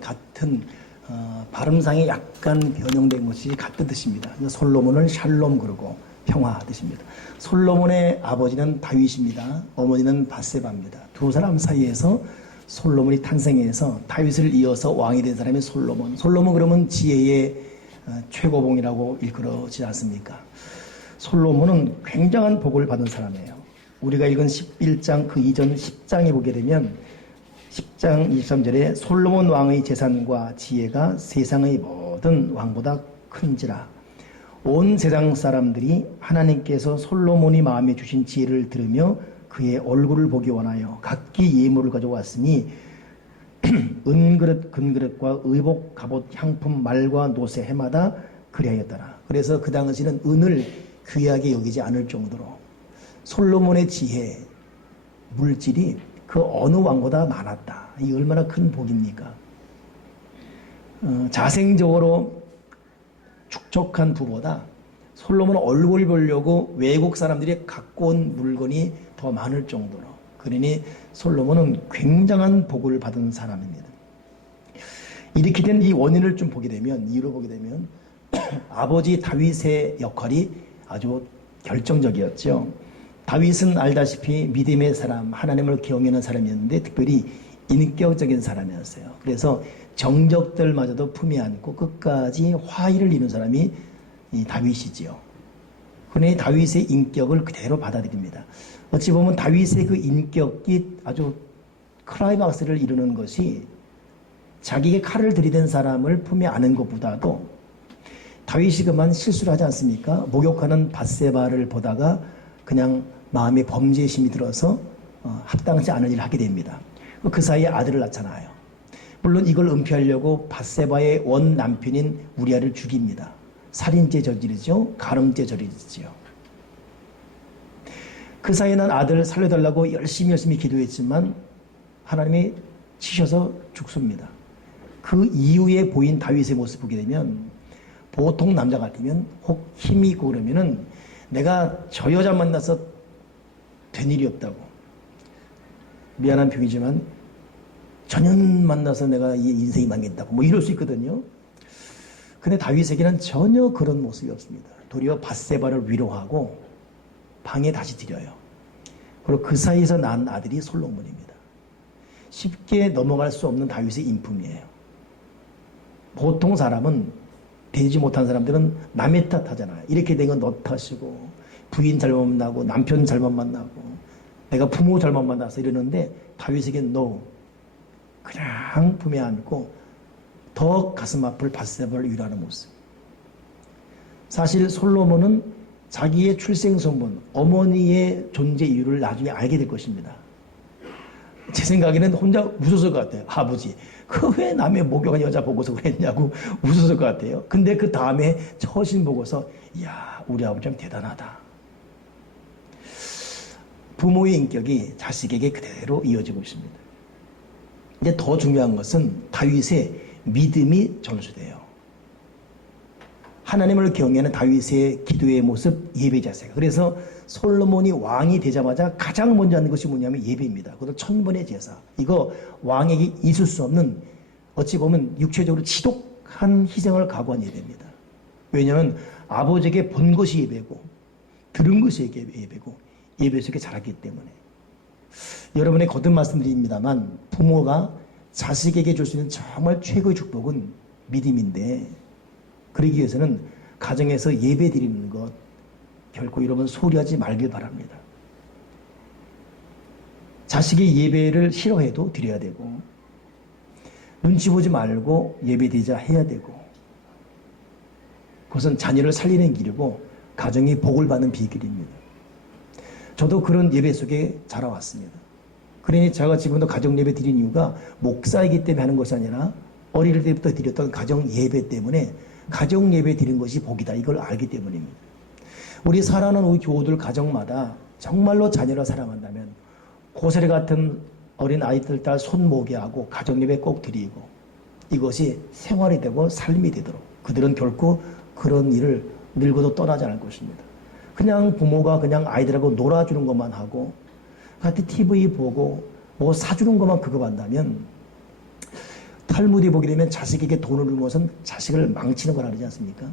같은 발음상에 약간 변형된 것이 같은 뜻입니다. 솔로몬을 샬롬 그러고 평화 뜻입니다. 솔로몬의 아버지는 다윗입니다. 어머니는 바세바입니다. 두 사람 사이에서 솔로몬이 탄생해서 다윗을 이어서 왕이 된 사람이 솔로몬. 솔로몬 그러면 지혜의 최고봉이라고 일컬어지지 않습니까? 솔로몬은 굉장한 복을 받은 사람이에요. 우리가 읽은 11장 그 이전 10장에 보게 되면 10장 23절에 솔로몬 왕의 재산과 지혜가 세상의 모든 왕보다 큰지라. 온 세상 사람들이 하나님께서 솔로몬이 마음에 주신 지혜를 들으며 그의 얼굴을 보기 원하여 각기 예물을 가져왔으니 은그릇 금그릇과 의복 갑옷 향품 말과 노새 해마다 그리하였더라. 그래서 그 당시는 은을 귀하게 여기지 않을 정도로 솔로몬의 지혜 물질이 그 어느 왕보다 많았다. 이 얼마나 큰 복입니까? 자생적으로 축적한 부보다 솔로몬 얼굴 보려고 외국 사람들이 갖고 온 물건이 더 많을 정도로, 그러니 솔로몬은 굉장한 복을 받은 사람입니다. 이렇게 된 이 원인을 좀 보게 되면, 이유를 보게 되면 아버지 다윗의 역할이 아주 결정적이었죠. 다윗은 알다시피 믿음의 사람, 하나님을 경외하는 사람이었는데 특별히 인격적인 사람이었어요. 그래서 정적들마저도 품에 안고 끝까지 화의를 이룬 사람이 이 다윗이지요. 그러니 다윗의 인격을 그대로 받아들입니다. 어찌 보면 다윗의 그 인격이 아주 클라이막스를 이루는 것이 자기에게 칼을 들이댄 사람을 품에 안은 것보다도 다윗이 그만 실수를 하지 않습니까? 목욕하는 밧세바를 보다가 그냥 마음에 범죄심이 들어서 합당치 않은 일을 하게 됩니다. 그 사이에 아들을 낳잖아요. 물론 이걸 은폐하려고 밧세바의 원 남편인 우리아를 죽입니다. 살인죄 저지르죠. 가늠죄 저지르죠. 그 사이에 난 아들을 살려달라고 열심히 기도했지만 하나님이 치셔서 죽습니다. 그 이후에 보인 다윗의 모습 보게 되면 보통 남자 같으면 혹 힘이 있고 그러면은 내가 저 여자 만나서 된 일이 없다고, 미안한 표현이지만 전연 만나서 내가 이 인생이 망했다고 뭐 이럴 수 있거든요. 근데 다윗에게는 전혀 그런 모습이 없습니다. 도리어 밧세바를 위로하고 방에 다시 들여요. 그리고 그 사이에서 낳은 아들이 솔로몬입니다. 쉽게 넘어갈 수 없는 다윗의 인품이에요. 보통 사람은, 되지 못한 사람들은 남의 탓 하잖아요. 이렇게 된 건 너 탓이고, 부인 잘못 만나고, 남편 잘못 만나고, 내가 부모 잘못 만나서 이러는데 다윗에게는 no. 그냥 품에 안고 더 가슴 아플 밧세바를 위로하는 모습. 사실 솔로몬은 자기의 출생선분, 어머니의 존재 이유를 나중에 알게 될 것입니다. 제 생각에는 혼자 웃었을 것 같아요. 아버지, 그 왜 남의 목욕한 여자 보고서 그랬냐고 웃었을 것 같아요. 근데 그 다음에 처신 보고서, 이야, 우리 아버지 참 대단하다. 부모의 인격이 자식에게 그대로 이어지고 있습니다. 이제 더 중요한 것은 다윗의 믿음이 전수돼요. 하나님을 경외하는 다윗의 기도의 모습, 예배 자세가. 그래서 솔로몬이 왕이 되자마자 가장 먼저 하는 것이 뭐냐면 예배입니다. 그것도 천번의 제사. 이거 왕에게 있을 수 없는, 어찌 보면 육체적으로 지독한 희생을 각오한 예배입니다. 왜냐하면 아버지에게 본 것이 예배고 들은 것이 예배고 예배 속에 자랐기 때문에. 여러분의 거듭 말씀드립니다만 부모가 자식에게 줄 수 있는 정말 최고의 축복은 믿음인데, 그러기 위해서는 가정에서 예배 드리는 것 결코 여러분 소리하지 말길 바랍니다. 자식이 예배를 싫어해도 드려야 되고, 눈치 보지 말고 예배 드리자 해야 되고, 그것은 자녀를 살리는 길이고 가정이 복을 받는 비결입니다. 저도 그런 예배 속에 자라왔습니다. 그러니 제가 지금도 가정 예배 드린 이유가 목사이기 때문에 하는 것이 아니라 어릴 때부터 드렸던 가정 예배 때문에 가정 예배 드린 것이 복이다, 이걸 알기 때문입니다. 우리 사랑하는 우리 교우들 가정마다 정말로 자녀를 사랑한다면 고사리 같은 어린 아이들 딸 손모게 하고 가정 예배 꼭 드리고, 이것이 생활이 되고 삶이 되도록 그들은 결코 그런 일을 늙어도 떠나지 않을 것입니다. 그냥 부모가 그냥 아이들하고 놀아주는 것만 하고 같이 TV 보고 뭐 사주는 것만 그거 한다면 탈무드에 보게 되면 자식에게 돈을 주는 것은 자식을 망치는 거라 그러지 않습니까?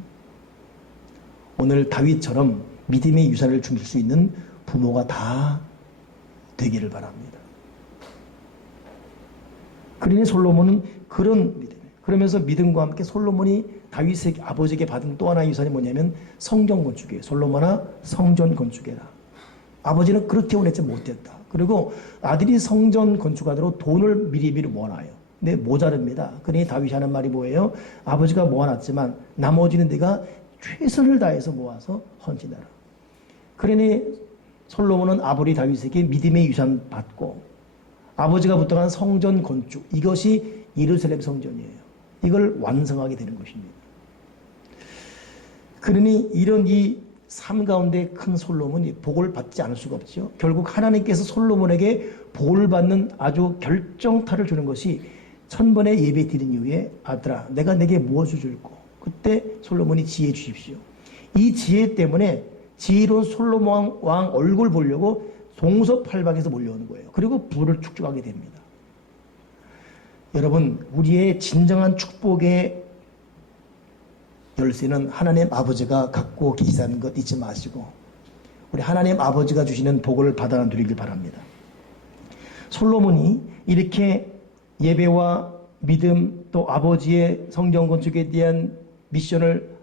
오늘 다윗처럼 믿음의 유산을 줄 수 있는 부모가 다 되기를 바랍니다. 그러니 솔로몬은 그런 믿음, 그러면서 믿음과 함께 솔로몬이 다윗의 아버지에게 받은 또 하나의 유산이 뭐냐면 성전 건축이에요. 솔로몬아 성전 건축해라. 아버지는 그렇게 원했지 못했다. 그리고 아들이 성전 건축하도록 돈을 미리미리 모아놔요. 근데 모자릅니다. 그러니 다윗이 하는 말이 뭐예요? 아버지가 모아놨지만 나머지는 내가 최선을 다해서 모아서 헌신하라. 그러니 솔로몬은 아버지 다윗에게 믿음의 유산 받고 아버지가 부탁한 성전 건축, 이것이 예루살렘 성전이에요. 이걸 완성하게 되는 것입니다. 그러니 이런 이 삶 가운데 큰 솔로몬이 복을 받지 않을 수가 없죠. 결국 하나님께서 솔로몬에게 복을 받는 아주 결정타를 주는 것이 1000번의 예배 드린 이후에 아들아 내가 내게 무엇을 줄고 그때 솔로몬이 지혜 주십시오. 이 지혜 때문에 지혜로운 솔로몬 왕 얼굴 보려고 동서팔방에서 몰려오는 거예요. 그리고 부를 축적하게 됩니다. 여러분 우리의 진정한 축복의 열쇠는 하나님 아버지가 갖고 계시다는 것 잊지 마시고 우리 하나님 아버지가 주시는 복을 받아 누리길 바랍니다. 솔로몬이 이렇게 예배와 믿음 또 아버지의 성전 건축에 대한 미션을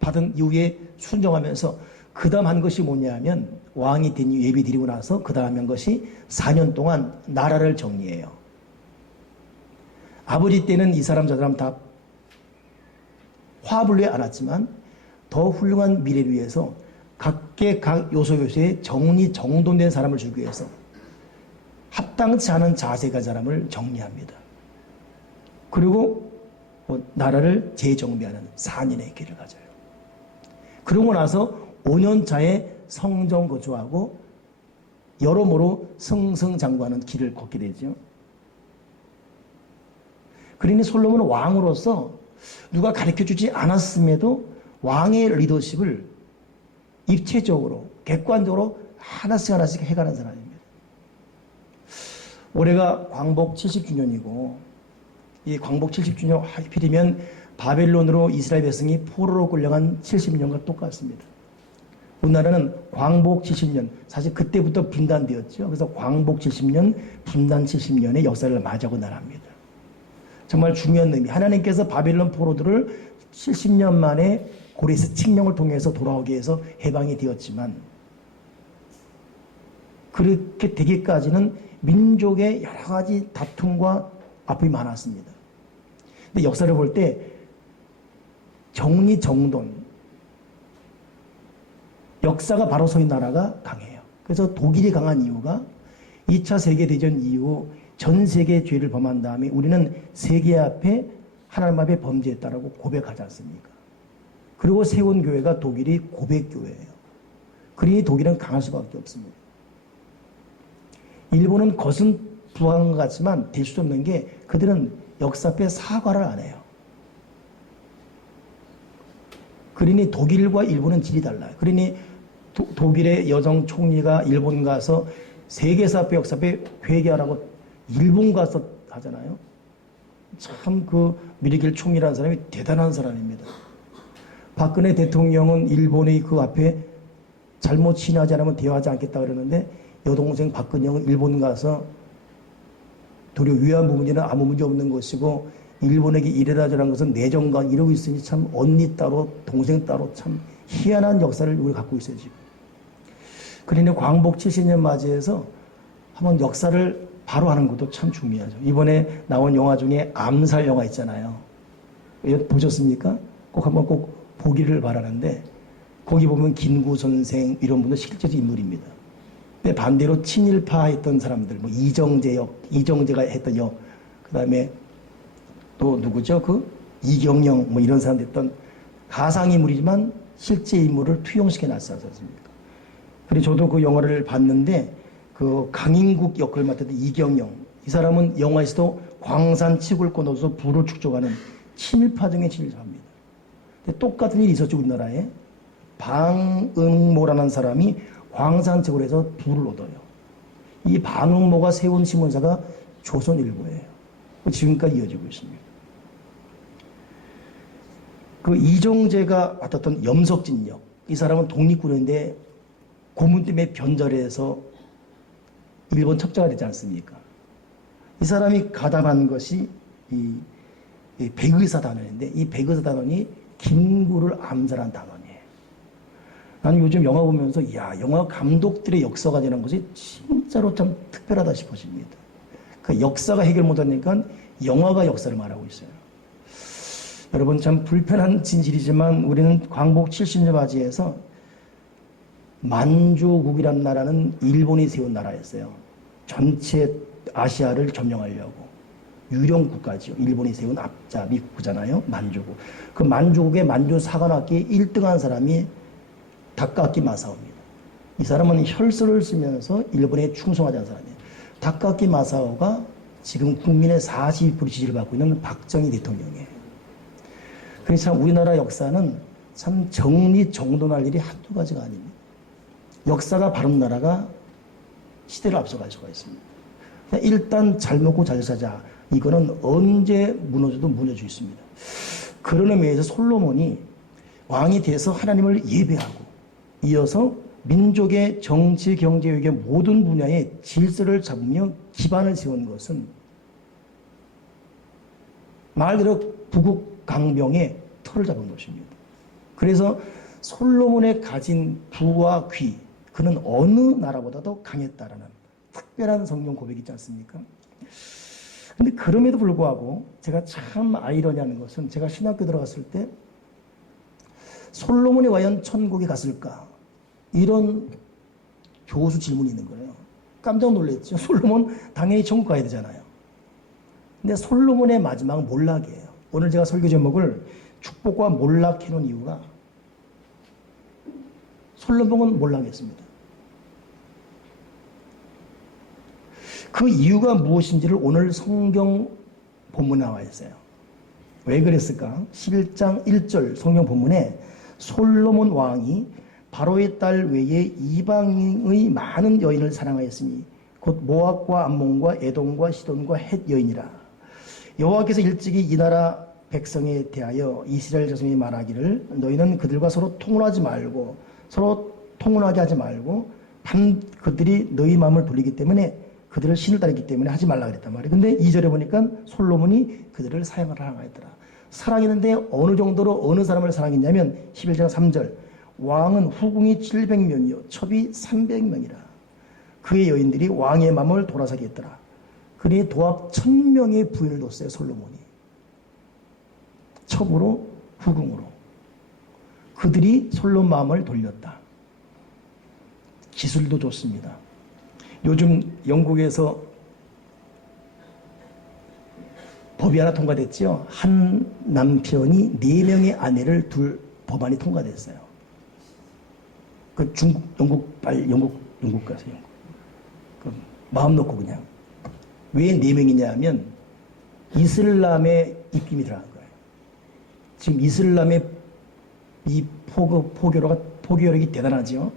받은 이후에 순종하면서 그 다음 한 것이 뭐냐 하면 왕이 된 이후 예배 드리고 나서 그 다음 한 것이 4년 동안 나라를 정리해요. 아버지 때는 이 사람 저 사람 다 화합을 위해 않았지만 더 훌륭한 미래를 위해서 각계 각 요소요소에 정돈된 사람을 주기 위해서 합당치 않은 자세가 사람을 정리합니다. 그리고 나라를 재정비하는 4년의 길을 가져요. 그러고 나서 5년 차에 성전 거주하고 여러모로 승승장구하는 길을 걷게 되죠. 그러니 솔로몬은 왕으로서 누가 가르쳐주지 않았음에도 왕의 리더십을 입체적으로 객관적으로 하나씩 하나씩 해가는 사람입니다. 올해가 광복 70주년이고 이 광복 70주년 하필이면 바벨론으로 이스라엘 백성이 포로로 끌려간 70년과 똑같습니다. 우리나라는 광복 70년, 사실 그때부터 분단되었죠. 그래서 광복 70년, 분단 70년의 역사를 맞이하고 나랍니다. 정말 중요한 의미. 하나님께서 바벨론 포로들을 70년 만에 고레스 칙령을 통해서 돌아오게 해서 해방이 되었지만 그렇게 되기까지는 민족의 여러 가지 다툼과 아픔이 많았습니다. 근데 역사를 볼 때 정리정돈, 역사가 바로 서인 나라가 강해요. 그래서 독일이 강한 이유가 2차 세계대전 이후 전 세계 죄를 범한 다음에 우리는 세계 앞에 하나님 앞에 범죄했다라고 고백하지 않습니까? 그리고 세운 교회가 독일이 고백교회예요. 그러니 독일은 강할 수밖에 없습니다. 일본은 거센 부한 것 같지만 될 수 없는 게 그들은 역사 앞에 사과를 안 해요. 그러니 독일과 일본은 질이 달라요. 그러니 독일의 여성 총리가 일본 가서 세계사 앞에 역사 앞에 회개하라고 일본 가서 하잖아요. 참 그 미르겔 총리라는 사람이 대단한 사람입니다. 박근혜 대통령은 일본의 그 앞에 잘못 신하지 않으면 대화하지 않겠다 그러는데 여동생 박근영은 일본 가서 도리어 위안 부분에는 아무 문제 없는 것이고 일본에게 이래라 저라는 것은 내정관 이러고 있으니 참 언니 따로 동생 따로 참 희한한 역사를 우리 갖고 있어요 지금. 그러니 광복 70년 맞이해서 한번 역사를 바로 하는 것도 참 중요하죠. 이번에 나온 영화 중에 암살 영화 있잖아요. 보셨습니까? 꼭 한번 꼭 보기를 바라는데 거기 보면 김구 선생 이런 분들 실제적 인물입니다. 근데 반대로 친일파 했던 사람들, 뭐 이정재가 했던 역, 그 다음에 또 누구죠? 그 이경영 뭐 이런 사람들 했던 가상인물이지만 실제 인물을 투영시켜 놨지 않습니까? 그래서 저도 그 영화를 봤는데 그 강인국 역을 맡았던 이경영, 이 사람은 영화에서도 광산 치굴 끊어서 부를 축적하는 친일파 중의 친일파입니다. 근데 똑같은 일이 있었죠, 우리나라에. 방응모라는 사람이 광산 치굴에서 부를 얻어요. 이 방응모가 세운 신문사가 조선일보예요. 지금까지 이어지고 있습니다. 그 이정재가 맡았던 염석진 역, 이 사람은 독립군인데 고문 때문에 변절해서 일본 첩자가 되지 않습니까? 이 사람이 가담한 것이 이 백의사단원인데, 이 백의사단원이 김구를 암살한 단원이에요. 나는 요즘 영화 보면서 영화 감독들의 역사가 되는 것이 진짜로 참 특별하다 싶어집니다. 그 역사가 해결 못하니까 영화가 역사를 말하고 있어요. 여러분, 참 불편한 진실이지만 우리는 광복 70년 맞이해서 만주국이란 나라는 일본이 세운 나라였어요. 전체 아시아를 점령하려고. 유령 국가죠. 일본이 세운 앞잡이 국가잖아요. 만주국. 그 만주국의 만주 사관학기 1등한 사람이 다카키 마사오입니다. 이 사람은 혈서를 쓰면서 일본에 충성하자는 사람이에요. 다카키 마사오가 지금 국민의 42% 지지를 받고 있는 박정희 대통령이에요. 그래서 참 우리나라 역사는 참 정리정돈할 일이 한두 가지가 아닙니다. 역사가 바른 나라가 시대를 앞서갈 수가 있습니다. 일단 잘 먹고 잘 사자. 이거는 언제 무너져도 무너질 수 있습니다. 그런 의미에서 솔로몬이 왕이 돼서 하나님을 예배하고 이어서 민족의 정치, 경제, 외교 모든 분야의 질서를 잡으며 기반을 세운 것은 말 그대로 부국 강병의 털을 잡은 것입니다. 그래서 솔로몬의 가진 부와 귀, 그는 어느 나라보다도 강했다라는 특별한 성경 고백이 있지 않습니까? 근데 그럼에도 불구하고 제가 참 아이러니한 것은 제가 신학교 들어갔을 때 솔로몬이 과연 천국에 갔을까? 이런 교수 질문이 있는 거예요. 깜짝 놀랐죠. 솔로몬 당연히 천국 가야 되잖아요. 근데 솔로몬의 마지막은 몰락이에요. 오늘 제가 설교 제목을 축복과 몰락 해놓은 이유가 솔로몬은 몰락했습니다. 그 이유가 무엇인지를 오늘 성경 본문에 나와 있어요. 왜 그랬을까? 11장 1절 성경 본문에 솔로몬 왕이 바로의 딸 외에 이방인의 많은 여인을 사랑하였으니 곧 모압과 암몬과 에돔과 시돈과 헷 여인이라. 여호와께서 일찍이 이 나라 백성에 대하여 이스라엘 자손이 말하기를 너희는 그들과 서로 통혼하지 말고 서로 통혼하게 하지 말고 그들이 너희 마음을 돌리기 때문에 그들을 신을 따르기 때문에 하지 말라 그랬단 말이에요. 근데 2절에 보니까 솔로몬이 그들을 사랑하였더라. 사랑했는데 어느 정도로 어느 사람을 사랑했냐면 11장 3절 왕은 후궁이 700명이요 첩이 300명이라. 그의 여인들이 왕의 마음을 돌아서게 했더라. 그러니 도합 1000명의 부인을 뒀어요. 솔로몬이. 첩으로 후궁으로. 그들이 솔로몬 마음을 돌렸다. 기술도 좋습니다. 요즘 영국에서 법이 하나 통과됐죠. 한 남편이 4명의 아내를 둘 법안이 통과됐어요. 그 영국 가서 영국. 그 마음 놓고 그냥. 왜 4명이냐 하면 이슬람의 입김이 들어간 거예요. 지금 이슬람의 이 포교력이 대단하죠.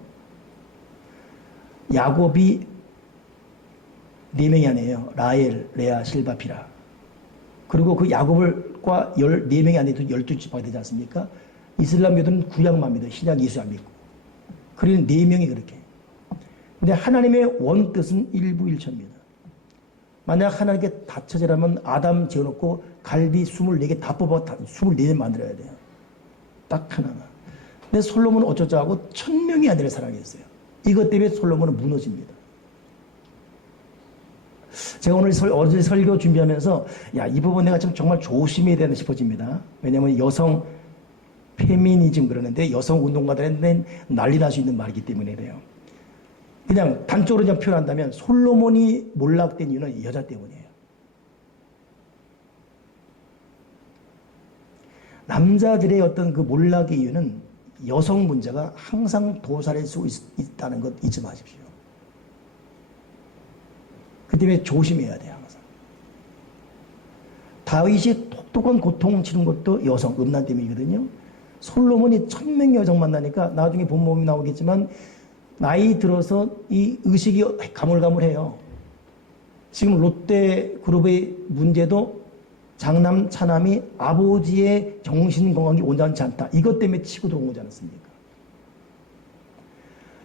야곱이 4명이 아니에요. 라헬, 레아, 실바, 비라. 그리고 그 야곱과 4명이 아니도 12지파가 되지 않습니까? 이슬람교도는 구약만 믿어요. 신약 예수 안 믿고. 그러니 4명이 그렇게. 근데 하나님의 원뜻은 일부일처입니다. 만약 하나님께 다처제라면 아담 지어놓고 갈비 24개 다 뽑아 24개 만들어야 돼요. 딱 하나만. 근데 솔로몬은 어쩌자고 1000명의 아내를 사랑했어요. 이것 때문에 솔로몬은 무너집니다. 제가 오늘 어제 설교 준비하면서 이 부분 내가 정말 조심해야 되나 싶어집니다. 왜냐하면 여성 페미니즘 그러는데 여성 운동가들한테는 난리 날 수 있는 말이기 때문에 그래요. 그냥 단적으로 그냥 표현한다면 솔로몬이 몰락된 이유는 여자 때문이에요. 남자들의 어떤 그 몰락의 이유는 여성 문제가 항상 도살할 수 있다는 것 잊지 마십시오. 그 때문에 조심해야 돼요, 항상. 다윗이 똑똑한 고통 치는 것도 여성, 음란 때문이거든요. 솔로몬이 1000명 여성 만나니까 나중에 본몸이 나오겠지만 나이 들어서 이 의식이 가물가물해요. 지금 롯데그룹의 문제도 장남, 차남이 아버지의 정신건강이 온전치 않다. 이것 때문에 치고 들어온 거지 않습니까?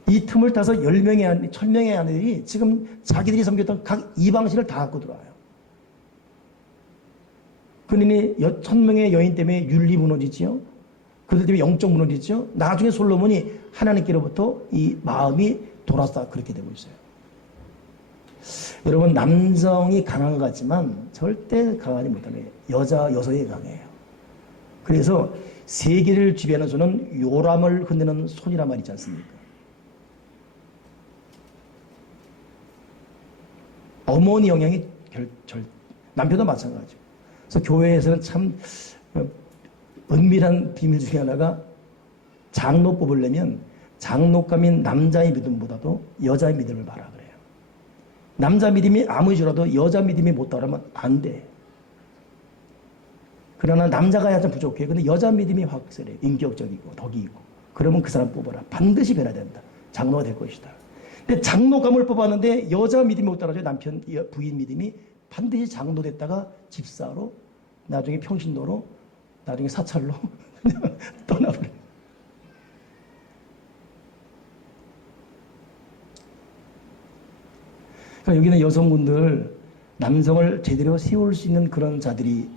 이 틈을 타서 10명의, 1000명의 아내들이 지금 자기들이 섬겼던 각 이방신을 다 갖고 들어와요. 그러니 1000명의 여인 때문에 윤리 무너지지요. 그들 때문에 영적 무너지죠. 나중에 솔로몬이 하나님께로부터 이 마음이 돌아서 그렇게 되고 있어요. 여러분, 남성이 강한 것 같지만 절대 강하지 못하는 여성이 강해요. 그래서 세계를 지배하는 손은 요람을 흔드는 손이란 말이 있지 않습니까? 어머니 영향이 남편도 마찬가지죠. 그래서 교회에서는 참 은밀한 비밀 중에 하나가 장로 뽑으려면 장로감인 남자의 믿음보다도 여자의 믿음을 봐라 그래요. 남자 믿음이 아무리 좋아도 여자 믿음이 못 따르면 안 돼. 그러나 남자가 약간 부족해. 근데 여자 믿음이 확실해. 인격적이고 덕이 있고. 그러면 그 사람 뽑아라. 반드시 변해야 된다. 장로가 될 것이다. 근데 장로감을 뽑았는데 여자 믿음이 못 따라줘요. 남편, 부인 믿음이 반드시 장로 됐다가 집사로, 나중에 평신도로, 나중에 사찰로 떠나버려요. 그러니까 여기는 여성분들, 남성을 제대로 세울 수 있는 그런 자들이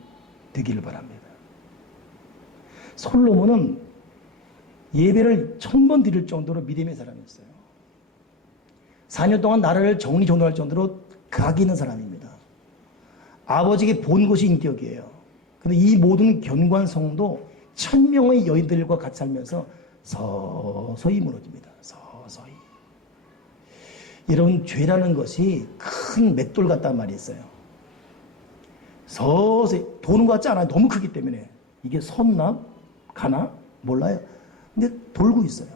되기를 바랍니다. 솔로몬은 예배를 1000번 드릴 정도로 믿음의 사람이었어요. 4년 동안 나라를 정리정돈할 정도로 각 있는 사람입니다. 아버지에게 본 것이 인격이에요. 근데 이 모든 견관성도 1000명의 여인들과 같이 살면서 서서히 무너집니다. 서서히. 여러분, 죄라는 것이 큰 맷돌 같단 말이 있어요. 서서히 도는 것 같지 않아요. 너무 크기 때문에. 이게 섰나? 가나? 몰라요. 근데 돌고 있어요.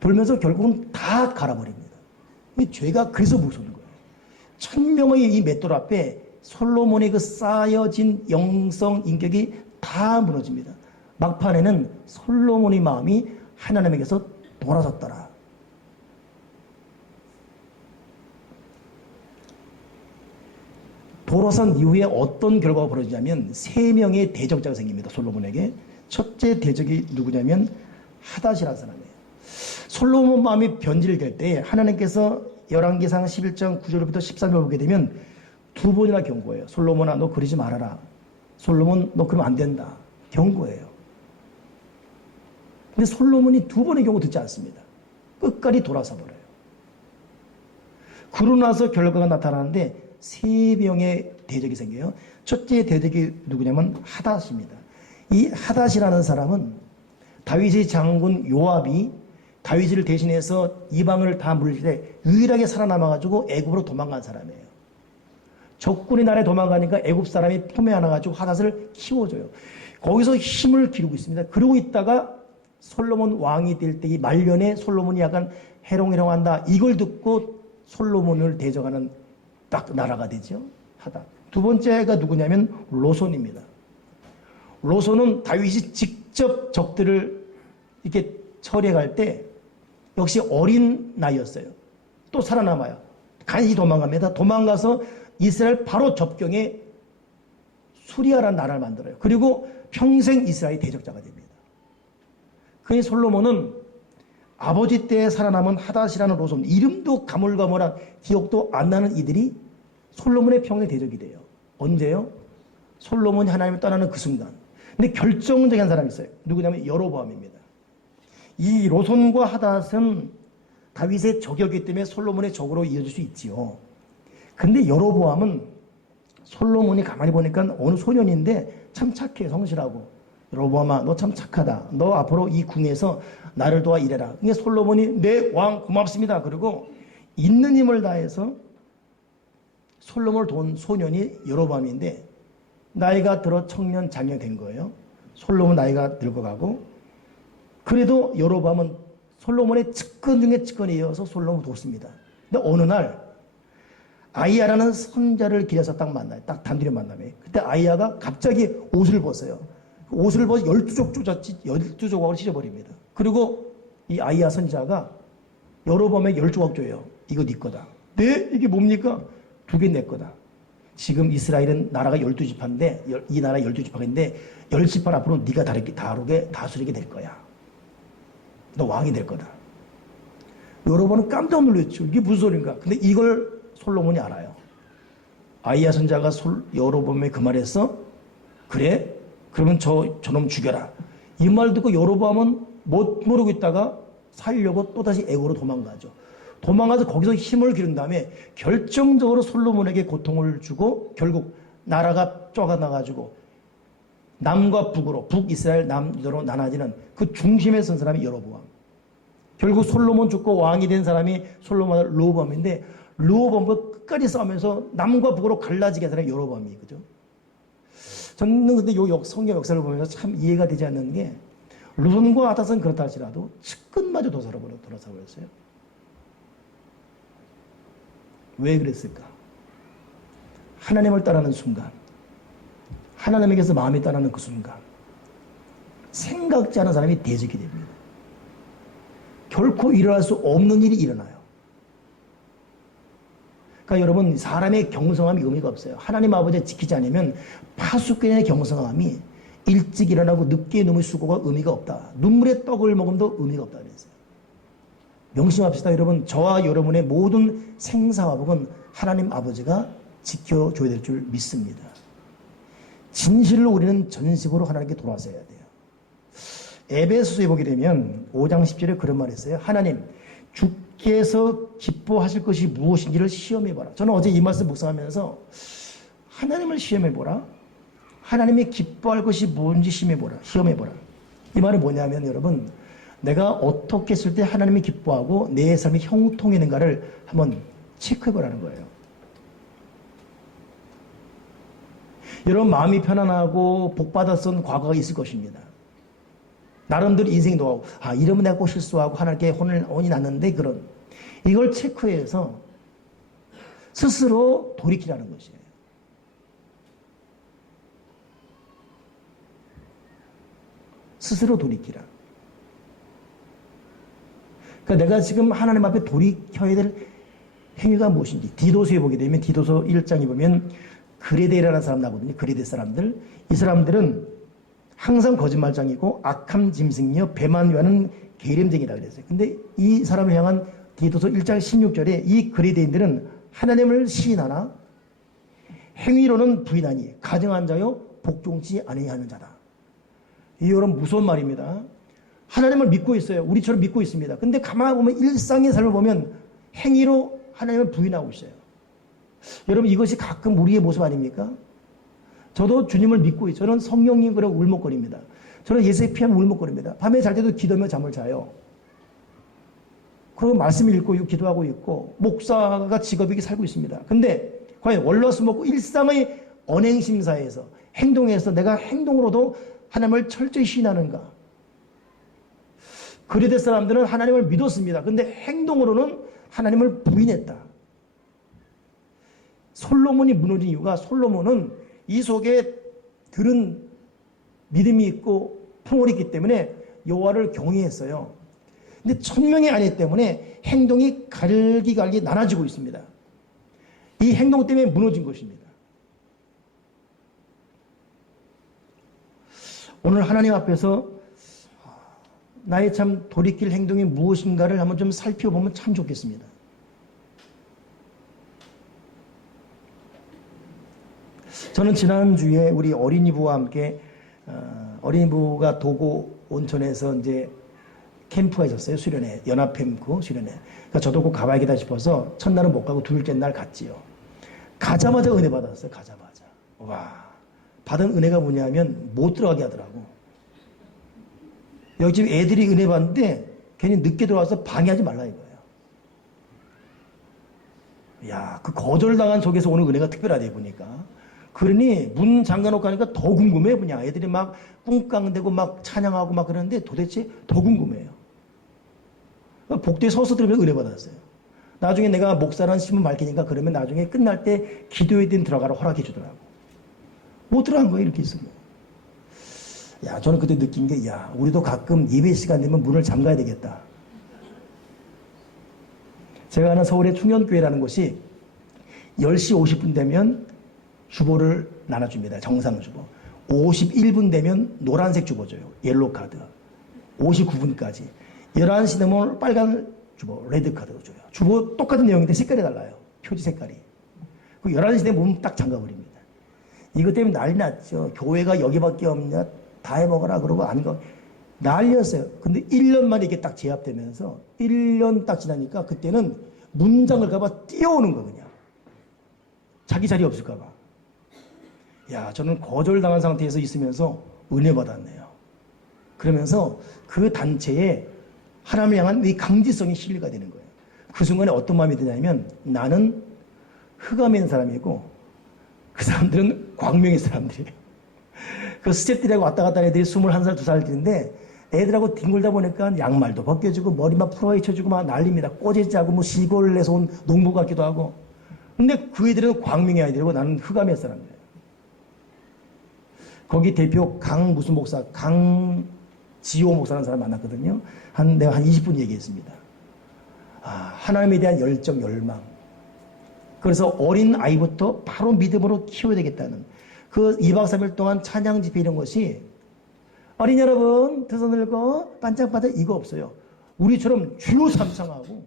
돌면서 결국은 다 갈아버립니다. 이 죄가 그래서 무서운 거예요. 1000명의 이 맷돌 앞에 솔로몬의 그 쌓여진 영성, 인격이 다 무너집니다. 막판에는 솔로몬의 마음이 하나님에게서 돌아섰더라. 돌아선 이후에 어떤 결과가 벌어지냐면 3명의 대적자가 생깁니다. 솔로몬에게. 첫째 대적이 누구냐면 하닷이라는 사람이에요. 솔로몬 마음이 변질될 때 하나님께서 열왕기상 11장 9절부터 13절 보게 되면 2번이나 경고해요. 솔로몬아, 너 그러지 말아라. 솔로몬, 너 그러면 안 된다. 경고해요. 근데 솔로몬이 2번의 경고 듣지 않습니다. 끝까지 돌아서 버려요. 그러고 나서 결과가 나타나는데 3명의 대적이 생겨요. 첫째 대적이 누구냐면 하닷입니다. 이 하닷이라는 사람은 다윗의 장군 요압이 다윗을 대신해서 이방을 다 물릴 때 유일하게 살아남아가지고 애굽으로 도망간 사람이에요. 적군이 나라에 도망가니까 애굽 사람이 품에 안아가지고 하닷을 키워줘요. 거기서 힘을 기르고 있습니다. 그러고 있다가 솔로몬 왕이 될 때 이 말년에 솔로몬이 약간 해롱해롱한다. 이걸 듣고 솔로몬을 대적하는 딱 나라가 되죠. 하닷. 2번째가 누구냐면 로손입니다. 로손은 다윗이 직접 적들을 이렇게 처리해갈 때 역시 어린 나이였어요. 또 살아남아요. 간신히 도망갑니다. 도망가서 이스라엘 바로 접경에 수리아라는 나라를 만들어요. 그리고 평생 이스라엘 대적자가 됩니다. 그의 솔로몬은 아버지 때 살아남은 하닷이라는 로손, 이름도 가물가물한 기억도 안 나는 이들이 솔로몬의 평생 대적이 돼요. 언제요? 솔로몬이 하나님을 떠나는 그 순간. 근데 결정적인 사람이 있어요. 누구냐면 여로보암입니다. 이 로손과 하닷은 다윗의 적이었기 때문에 솔로몬의 적으로 이어질 수 있지요. 근데 여로보암은 솔로몬이 가만히 보니까 어느 소년인데 참 착해, 성실하고. 여로보암아, 너 참 착하다. 너 앞으로 이 궁에서 나를 도와 일해라. 근데 솔로몬이 네, 왕 고맙습니다. 그리고 있는 힘을 다해서 솔로몬을 도운 소년이 여로보암인데 나이가 들어 청년 장년 된 거예요. 솔로몬 나이가 늙어가고. 그래도 여로보암은 솔로몬의 측근 중에 측근에 이어서 솔로몬을 돕습니다. 근데 어느 날 아이야라는 선자를 길에서 딱 만나요. 딱 단둘이 만나면. 그때 아이야가 갑자기 옷을 벗어요. 옷을 벗어 12조각을 찢어버립니다. 그리고 이 아이야 선자가 여로보암에게 10조각 줘요. 이거 네 거다. 네? 이게 뭡니까? 두 개 내 거다. 지금 이스라엘은 나라가 12지파인데 이 나라 12지파가 있는데 10지파 앞으로 네가 다스리게 될 거야. 너 왕이 될 거다. 여러분은 깜짝 놀랐죠. 이게 무슨 소린가? 근데 이걸 솔로몬이 알아요. 아이야 선자가 여로보암에 그 말했어? 그래? 그러면 저놈 죽여라. 이 말 듣고 여로보암은 못 모르고 있다가 살려고 또다시 애고로 도망가죠. 도망가서 거기서 힘을 기른 다음에 결정적으로 솔로몬에게 고통을 주고 결국 나라가 쪼가나가지고 남과 북으로 북이스라엘 남으로 나눠지는 그 중심에 선 사람이 여로보암. 결국 솔로몬 죽고 왕이 된 사람이 솔로몬 르호보암인데 르호보암과 끝까지 싸우면서 남과 북으로 갈라지게 한 사람이 여로보암이 그죠? 저는 근데 성경 역사를 보면서 참 이해가 되지 않는 게 르손과 아닷은 그렇다 할지라도 측근마저 돌아서버렸어요. 왜 그랬을까? 하나님을 따르는 순간, 하나님에게서 마음이 떠나는 그 순간 생각지 않은 사람이 대적이 됩니다. 결코 일어날 수 없는 일이 일어나요. 그러니까 여러분 사람의 경성함이 의미가 없어요. 하나님 아버지를 지키지 않으면 파수꾼의 경성함이 일찍 일어나고 늦게 눈물 수고가 의미가 없다. 눈물의 떡을 먹음도 의미가 없다 그랬어요. 명심합시다 여러분. 저와 여러분의 모든 생사화복은 하나님 아버지가 지켜줘야 될 줄 믿습니다. 진실로 우리는 전심으로 하나님께 돌아서야 돼요. 에베소서에 보게 되면 5장 10절에 그런 말이 있어요. 하나님 주께서 기뻐하실 것이 무엇인지를 시험해봐라. 저는 어제 이 말씀 묵상하면서 하나님을 시험해보라. 하나님이 기뻐할 것이 뭔지 시험해보라. 이 말은 뭐냐면 여러분 내가 어떻게 했을 때 하나님이 기뻐하고 내 삶이 형통했는가를 한번 체크해보라는 거예요. 여러분 마음이 편안하고 복받았던 과거가 있을 것입니다. 나름대로 인생 노하우. 이러면 내가 꼭 실수하고 하나님께 혼이 났는데 그런. 이걸 체크해서 스스로 돌이키라는 것이에요. 스스로 돌이키라. 그러니까 내가 지금 하나님 앞에 돌이켜야 될 행위가 무엇인지 디도서에 보게 되면 디도서 1장에 보면 그레데라는 사람 나거든요. 그레데 사람들. 이 사람들은 항상 거짓말장이고 악함 짐승이여 배만하는 계рем쟁이다 그랬어요. 근데 이 사람을 향한 디도서 1장 16절에 이 그레데인들은 하나님을 시인하나 행위로는 부인하니 가증한 자여 복종치 아니하는 자다. 이 여러분 무서운 말입니다. 하나님을 믿고 있어요. 우리처럼 믿고 있습니다. 근데 가만히 보면 일상의 삶을 보면 행위로 하나님을 부인하고 있어요. 여러분 이것이 가끔 우리의 모습 아닙니까? 저도 주님을 믿고 있어요. 저는 성령님 그러고 울먹거립니다. 저는 예수의 피하면 울먹거립니다. 밤에 잘 때도 기도하며 잠을 자요. 그리고 말씀을 읽고 기도하고 있고 목사가 직업이게 살고 있습니다. 근데 과연 월화수목금 일상의 언행심사에서 행동에서 내가 행동으로도 하나님을 철저히 신하는가? 그레데 사람들은 하나님을 믿었습니다. 근데 행동으로는 하나님을 부인했다. 솔로몬이 무너진 이유가 솔로몬은 이 속에 들은 믿음이 있고 풍월이 있기 때문에 여호와를 경외했어요. 근데 천명의 아내 때문에 행동이 갈기갈기 나눠지고 있습니다. 이 행동 때문에 무너진 것입니다. 오늘 하나님 앞에서 나의 참 돌이킬 행동이 무엇인가를 한번 좀 살펴보면 참 좋겠습니다. 저는 지난주에 우리 어린이부와 함께 어린이부가 도고 온천에서 이제 캠프가 있었어요. 수련회, 연합 캠프 수련회. 그러니까 저도 꼭 가봐야겠다 싶어서 첫날은 못 가고 둘째 날 갔지요. 가자마자 은혜 받았어요. 가자마자. 와, 받은 은혜가 뭐냐면 못 들어가게 하더라고. 여기 지금 애들이 은혜 받는데 괜히 늦게 들어와서 방해하지 말라 이거예요. 야, 그 거절당한 속에서 오는 은혜가 특별하대 보니까. 그러니 문 잠가놓고 하니까 더 궁금해 그냥. 애들이 막 꿍깡대고 막 찬양하고 막 그러는데 도대체 더 궁금해요. 복도에 서서 들으면 은혜 받았어요. 나중에 내가 목사라는 신분 밝히니까 그러면 나중에 끝날 때 기도회 दिन 들어가라 허락해 주더라고. 못 들어간 거예요 이렇게 있으면. 야, 저는 그때 느낀 게, 야, 우리도 가끔 예배 시간 되면 문을 잠가야 되겠다. 제가 아는 서울의 충현교회라는 곳이 10시 50분 되면 주보를 나눠줍니다. 정상 주보. 51분 되면 노란색 주보 줘요. 옐로우 카드. 59분까지. 11시 되면 빨간 주보, 레드 카드 줘요. 주보 똑같은 내용인데 색깔이 달라요. 표지 색깔이. 그 11시 되면 문 딱 잠가버립니다. 이것 때문에 난리 났죠. 교회가 여기밖에 없냐? 다 해먹어라. 그러고 안 가. 난리였어요. 근데 1년 만에 이게 딱 제압되면서 1년 딱 지나니까 그때는 문장을까봐 뛰어오는 거 그냥. 자기 자리 없을까봐. 야, 저는 거절당한 상태에서 있으면서 은혜 받았네요. 그러면서 그 단체에 하나님을 향한 이 강지성이 실리가 되는 거예요. 그 순간에 어떤 마음이 드냐면 나는 흑암에 있는 사람이고 그 사람들은 광명의 사람들이에요. 그 스태프들하고 왔다 갔다 하는 애들이 21살, 2살들인데 애들하고 뒹굴다 보니까 양말도 벗겨주고 머리 막 풀어헤쳐주고 막 난립니다. 꼬지 짜고 뭐 시골에서 온 농부 같기도 하고. 근데 그 애들은 광명의 아이들이고 나는 흑암의 사람이에요. 거기 대표 강 무슨 목사, 강지호 목사라는 사람 만났거든요. 내가 한 20분 얘기했습니다. 하나님에 대한 열정, 열망. 그래서 어린 아이부터 바로 믿음으로 키워야 되겠다는 그 2박 3일 동안 찬양 집회 이런 것이 어린 여러분, 두 손 들고 반짝반짝 이거 없어요. 우리처럼 주요 삼창하고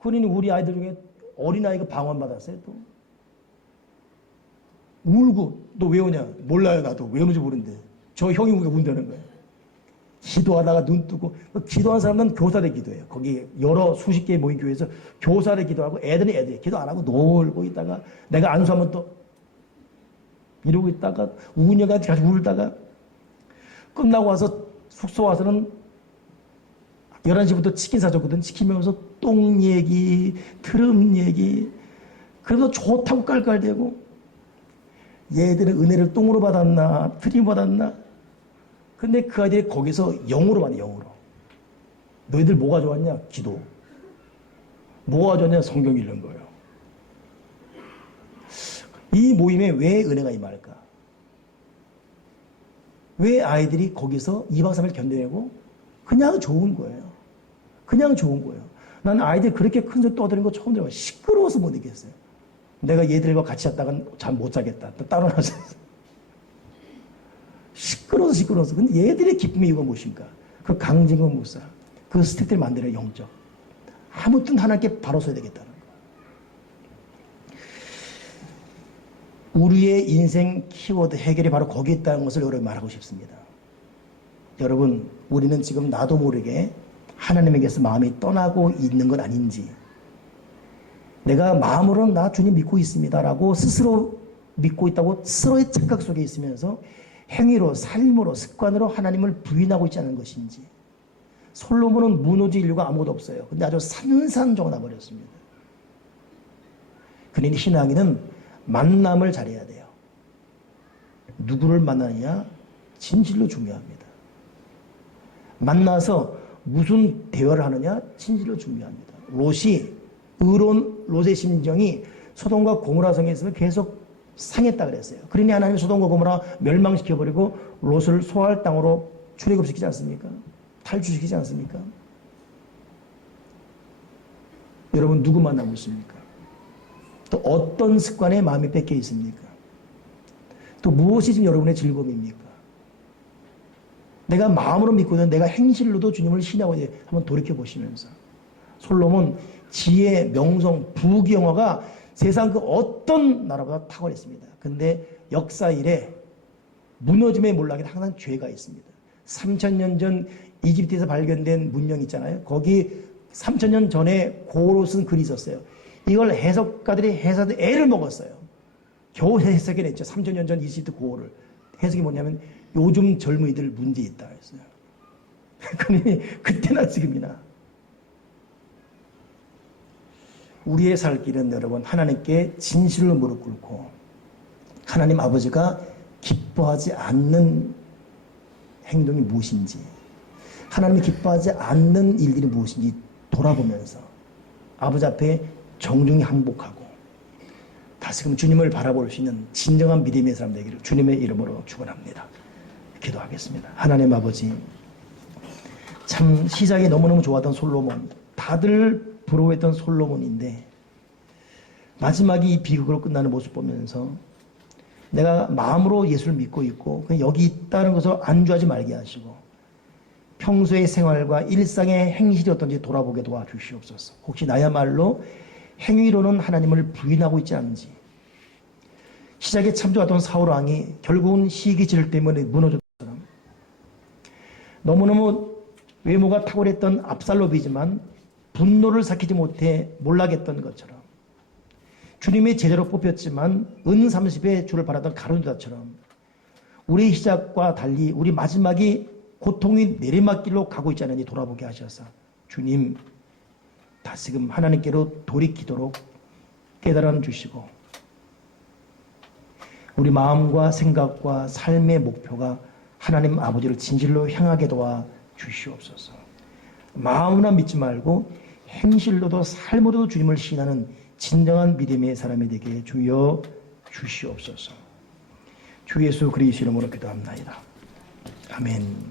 그러니 우리 아이들 중에 어린아이가 방언받았어요. 또 울고 너 왜 오냐? 몰라요. 나도 왜 오는지 모르는데 저 형이 운다는 거예요. 기도하다가 눈 뜨고 기도한 사람은 교사들 기도해요. 거기 여러 수십 개의 모인 교회에서 교사를 기도하고 애들이 기도 안 하고 놀고 있다가 내가 안수하면 또 이러고 있다가 우녀가 같이 울다가 끝나고 와서 숙소 와서는 11시부터 치킨 사줬거든. 치킨 먹으면서 똥 얘기, 트름 얘기. 그래도 좋다고 깔깔대고 얘들은 은혜를 똥으로 받았나 트림 받았나. 근데 그 아이들이 거기서 영으로 받네. 영으로. 너희들 뭐가 좋았냐? 기도. 뭐가 좋았냐? 성경 읽는 거예요. 이 모임에 왜 은혜가 임할까? 왜 아이들이 거기서 2박 3일 견뎌내고 그냥 좋은 거예요. 그냥 좋은 거예요. 난 아이들 그렇게 큰 소리 떠드는 거 처음 들어봐요. 시끄러워서 못 이겼어요. 내가 얘들과 같이 잤다간 잠 못 자겠다. 또 따로 나서 시끄러워서. 근데 얘들의 기쁨의 이유가 무엇인가? 그 강진건 목사, 그 스태프들 만드는 영적. 아무튼 하나님께 바로 서야 되겠다는 거. 우리의 인생 키워드 해결이 바로 거기에 있다는 것을 여러분 말하고 싶습니다. 여러분, 우리는 지금 나도 모르게 하나님에게서 마음이 떠나고 있는 건 아닌지, 내가 마음으로는 나 주님 믿고 있습니다라고 스스로 믿고 있다고 스스로의 착각 속에 있으면서 행위로, 삶으로, 습관으로 하나님을 부인하고 있지 않은 것인지. 솔로몬은 무노지 인류가 아무도 없어요. 근데 아주 산산조각 나버렸습니다. 그러니 신앙인은 만남을 잘해야 돼요. 누구를 만나느냐? 진실로 중요합니다. 만나서 무슨 대화를 하느냐? 진실로 중요합니다. 의로운 롯의 심정이 소돔과 고모라 성에 있으면 계속 상했다 그랬어요. 그러니 하나님이 소돔과 고모라 멸망시켜버리고 롯을 소할 땅으로 출애굽시키지 않습니까? 탈출시키지 않습니까? 여러분 누구 만나고 있습니까? 또 어떤 습관에 마음이 뺏겨 있습니까? 또 무엇이 지금 여러분의 즐거움입니까? 내가 마음으로 믿고는 내가 행실로도 주님을 신하고 한번 돌이켜 보시면서 솔로몬 지혜, 명성, 부귀영화가 세상 그 어떤 나라보다 탁월했습니다. 근데 역사 이래 무너짐의 몰락에는 항상 죄가 있습니다. 3000년 전 이집트에서 발견된 문명 있잖아요. 거기 3000년 전에 고로 쓴 글이 있었어요. 이걸 해석가들이 해석에 애를 먹었어요. 겨우 해석해냈죠. 3000년 전 이집트 고어를. 해석이 뭐냐면 요즘 젊은이들 문제 있다 했어요. 그러니 그때나 지금이나 우리의 살 길은 여러분 하나님께 진실로 무릎 꿇고 하나님 아버지가 기뻐하지 않는 행동이 무엇인지, 하나님이 기뻐하지 않는 일들이 무엇인지 돌아보면서 아버지 앞에 정중히 항복하고 다시금 주님을 바라볼 수 있는 진정한 믿음의 사람 되기를 주님의 이름으로 축원합니다. 기도하겠습니다. 하나님 아버지, 참 시작이 너무너무 좋았던 솔로몬, 다들 부러워했던 솔로몬인데 마지막이 이 비극으로 끝나는 모습 보면서 내가 마음으로 예수를 믿고 있고 그냥 여기 있다는 것을 안주하지 말게 하시고 평소의 생활과 일상의 행실이 어떤지 돌아보게 도와주시옵소서. 혹시 나야말로 행위로는 하나님을 부인하고 있지 않은지, 시작에 참 좋았던 사울왕이 결국은 시기질 때문에 무너졌던 것처럼, 너무너무 외모가 탁월했던 압살롬이지만 분노를 삭히지 못해 몰락했던 것처럼, 주님의 제자로 뽑혔지만 은 30의 주를 바라던 가룟유다처럼 우리의 시작과 달리 우리 마지막이 고통이 내리막길로 가고 있지 않은지 돌아보게 하셔서 주님 다시금 하나님께로 돌이키도록 깨달아 주시고 우리 마음과 생각과 삶의 목표가 하나님 아버지를 진실로 향하게 도와 주시옵소서. 마음으로 믿지 말고 행실로도 삶으로도 주님을 신하는 진정한 믿음의 사람이 되게 주여 주시옵소서. 주 예수 그리스도 이름으로 기도합나이다. 아멘.